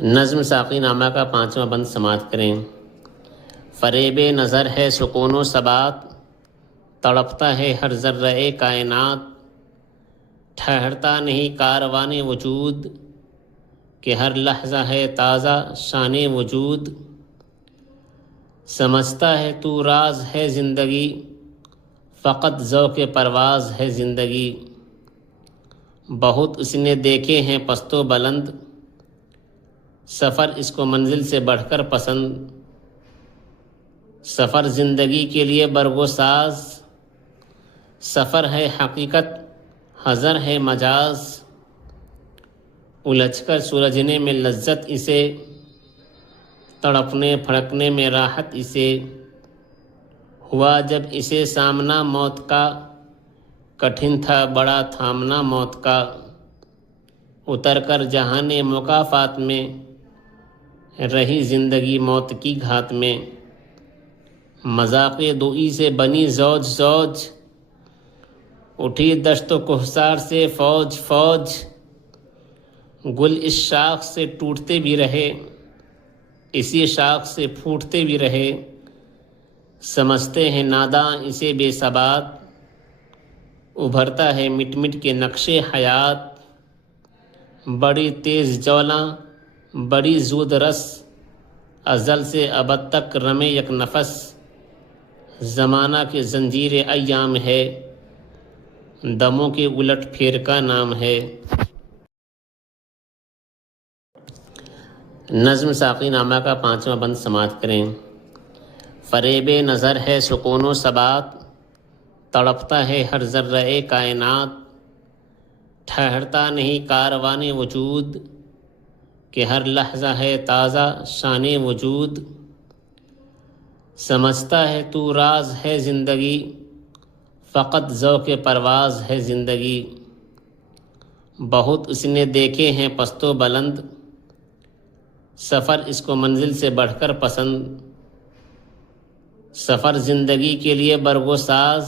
نظم ساقی نامہ کا 5واں بند سماعت کریں۔ فریب نظر ہے سکون و ثبات، تڑپتا ہے ہر ذرہ کائنات، ٹھہرتا نہیں کاروان وجود، کہ ہر لحظہ ہے تازہ شان وجود۔ سمجھتا ہے تو راز ہے زندگی، فقط ذوق پرواز ہے زندگی۔ بہت اس نے دیکھے ہیں پست و بلند، سفر اس کو منزل سے بڑھ کر پسند۔ سفر زندگی کے لیے برگ و ساز، سفر ہے حقیقت حضر ہے مجاز۔ الجھ کر سلجھنے میں لذت اسے، تڑپنے پھڑکنے میں راحت اسے۔ ہوا جب اسے سامنا موت کا، کٹھن تھا بڑا تھامنا موت کا۔ اتر کر جہان مکافات میں، رہی زندگی موت کی گھات میں۔ مذاق دوئی سے بنی زوج زوج، اٹھی دشت و کہسار سے فوج فوج۔ گل اس شاخ سے ٹوٹتے بھی رہے، اسی شاخ سے پھوٹتے بھی رہے۔ سمجھتے ہیں ناداں اسے بے ثبات، ابھرتا ہے مٹ مٹ کے نقش حیات۔ بڑی تیز جولاں بڑی زود رس، ازل سے ابد تک رمے یک نفس۔ زمانہ کے زنجیر ایام ہے، دموں کے الٹ پھیر کا نام ہے۔ نظم ساقی نامہ کا 5واں بند سماعت کریں۔ فریب نظر ہے سکون و ثبات، تڑپتا ہے ہر ذرہ کائنات، ٹھہرتا نہیں کاروان وجود، کہ ہر لحظہ ہے تازہ شان وجود۔ سمجھتا ہے تو راز ہے زندگی، فقط ذوق پرواز ہے زندگی۔ بہت اس نے دیکھے ہیں پست و بلند، سفر اس کو منزل سے بڑھ کر پسند۔ سفر زندگی کے لیے برگ و ساز،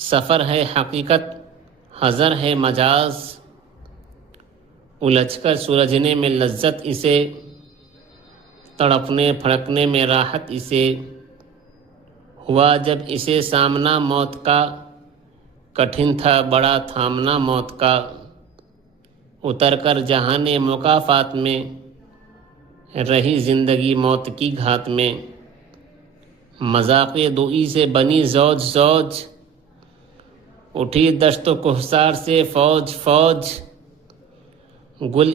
سفر ہے حقیقت حضر ہے مجاز۔ الجھ کر سلجھنے میں لذت اسے، تڑپنے پھڑکنے میں راحت اسے۔ ہوا جب اسے سامنا موت کا، کٹھن تھا بڑا تھامنا موت کا۔ اتر کر جہان مکافات میں، رہی زندگی موت کی گھات میں۔ مذاق دوئی سے بنی زوج زوج، اٹھی دشت و کہسار سے فوج فوج۔ گل